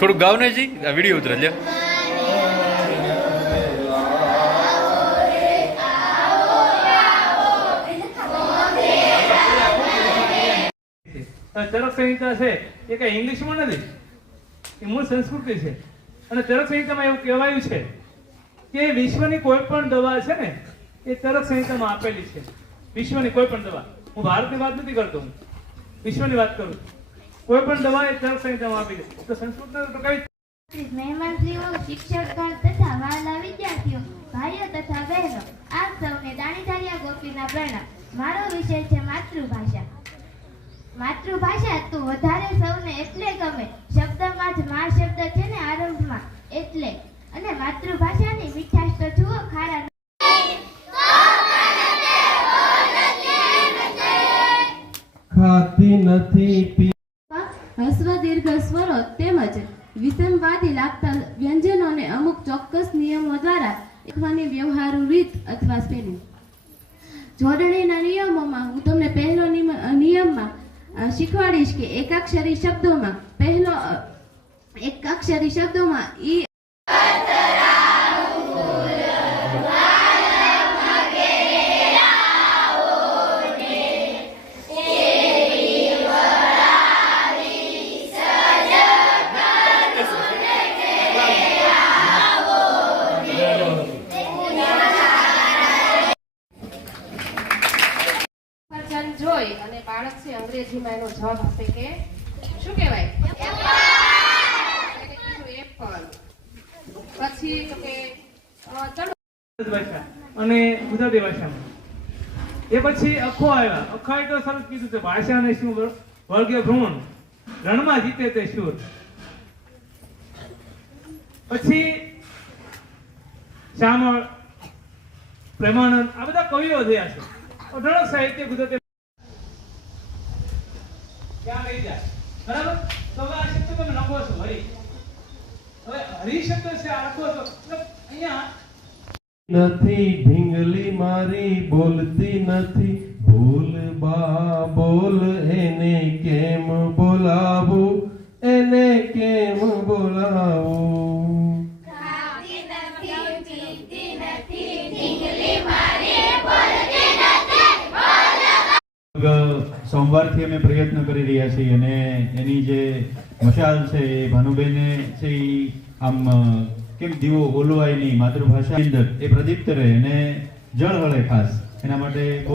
થોડુંક ગાવ ને જી આ વિડીયો ઉતરે લ્યો. ચરક સંહિતા છે એ કઈ ઇંગ્લિશમાં નથી, એ મૂળ સંસ્કૃતિ છે. અને ચરક સંહિતામાં એવું કહેવાયું છે કે વિશ્વની કોઈ પણ દવા છે ને એ ચરક સંહિતામાં આપેલી છે. વિશ્વની કોઈ પણ દવા, હું ભારતની વાત નથી કરતો, હું વિશ્વની વાત કરું. કોઈ પણ દવા એ ચરક સંહિતામાં આપી છે. તો સંસ્કૃત તો કઈ મહેમાનશ્રીઓ, શિક્ષકગણ તથા વહાલા વિદ્યાર્થીઓ, ભાઈઓ તથા બહેનો, આપ સૌને દાણીધાર્યા ગોપીના પ્રણામ. મારો વિષય છે માતૃભાષા. માતૃભાષા તું વધારે સૌને એટલે ગમે, શબ્દમાં જ મા શબ્દ છે ને આરંભમાં એટલે. અને માતૃભાષાની મીઠાશ તો જુઓ ખારા ખાતી નથી પી હસ્વ દીર્ઘ સ્વરો તેમજ વિષમવાદી લાગતા વ્યંજનોને અમુક ચોક્કસ નિયમો દ્વારા લખવાની વ્યવહારુ રીત અથવા સ્પેલિંગ. જોડણીના નિયમોમાં હું તમને પહેલો નિયમમાં શીખવાડીશ કે એકાક્ષરી શબ્દોમાં ઈ જોઈ અને બાળક છે અંગ્રેજીમાં એનો જવાબ આપે કે શું કહેવાય? એપલ. પછી તો કે ભાષા અને ગુજરાતી ભાષામાં એ પછી અખો આવ્યા. અખાએ તો સરસ કીધું છે, ભાષા ને શું વર્ગ્ય ભ્રમણ રણમાં જીતે તે શૂર. પછી શ્યામળ, પ્રેમાનંદ, આ બધા કવિઓ થયા છે. અઢળક સાહિત્ય ગુજરાતી ક્યાં લઈ જાય, બરાબર? તો હવે આ શબ્દ તમે લખો છો હરી. હવે હરી શબ્દ છે આ લખો છો અહીંયા નથી ઢીંગલી મારી બોલતી નથી, બોલ બા બોલ એને કેમ બોલાવું, એને કેમ બોલાવું. સોમવારથી અમે પ્રયત્ન કરી રહ્યા છીએ અને એની જે મશાલ છે એ ભાનુબેને છે એ આમ કેમ દીવો ઓલવાય નહીં, માતૃભાષા અંદર એ પ્રદીપ્ત રહે અને જળ હળે ખાસ એના માટે